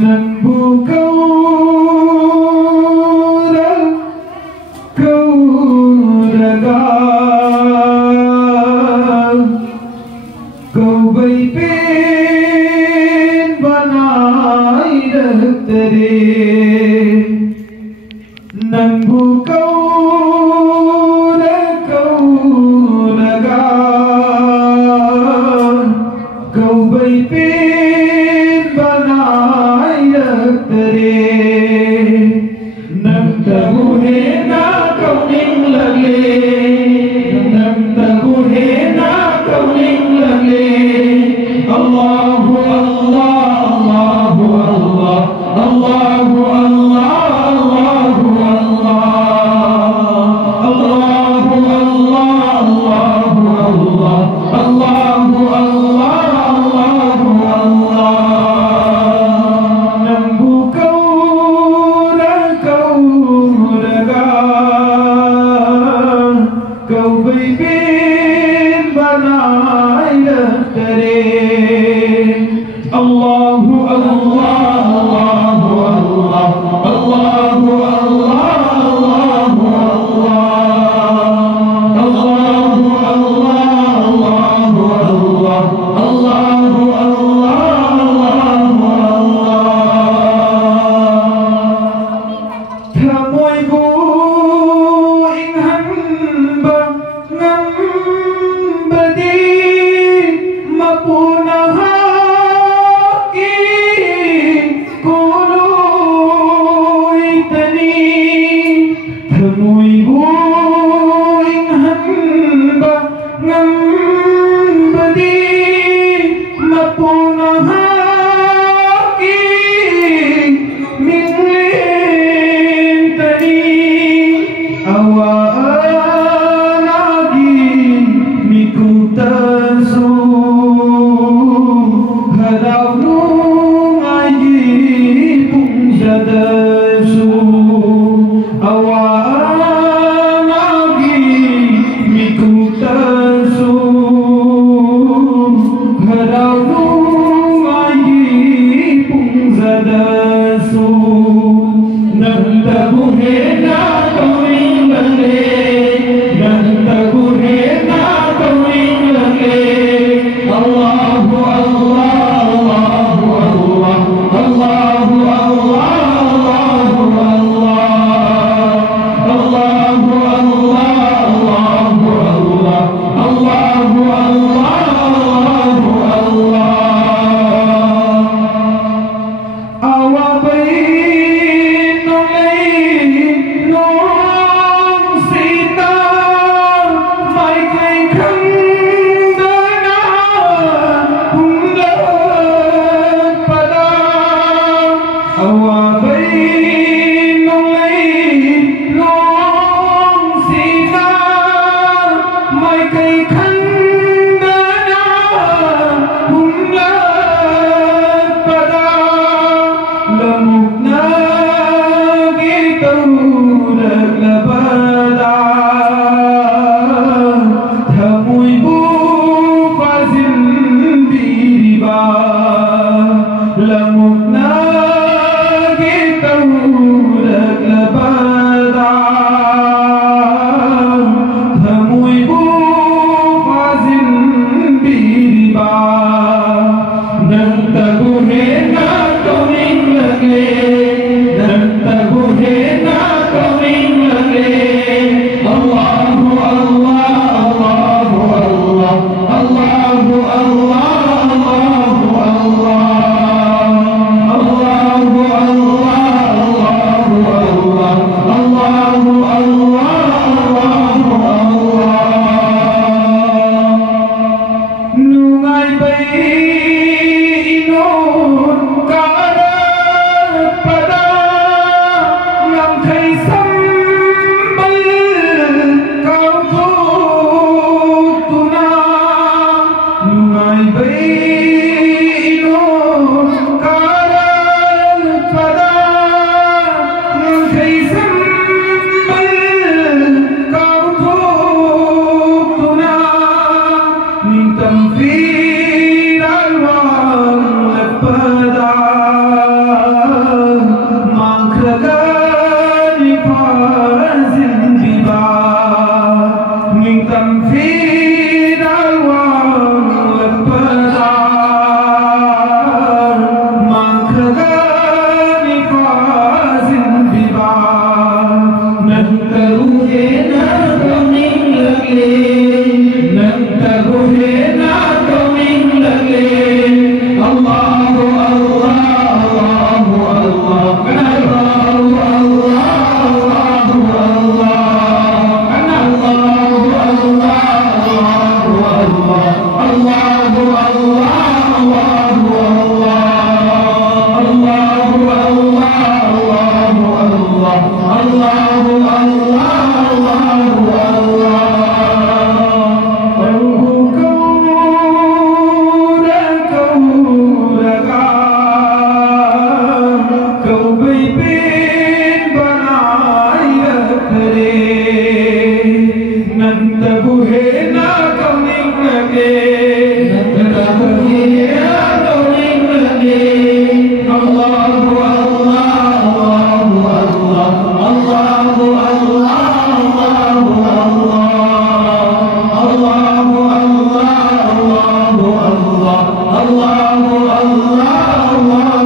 nan bu câu daga câu bay bên banai đất tề nan bu câu daga câu bay bên banai đất tề nằm tabu he na câu ninh lage nằm tabu he na câu ninh lage Allahu Allah Allahu Allah Allahu Allah Allahu Allah Allahu Allah Allahu Allah Allahu Allah Allahu Allah nambu câu daga câu bay bên banai đất tề Allahu Allah Allahu Allah Allahu Allah Allahu Allah Allahu Allah Allahu Allah Allahu Allah Allahu Allah Thamoy bu ing han ba ngam badi mapuna tâm phi đại hoàng lập है ना कौनी लगे Allah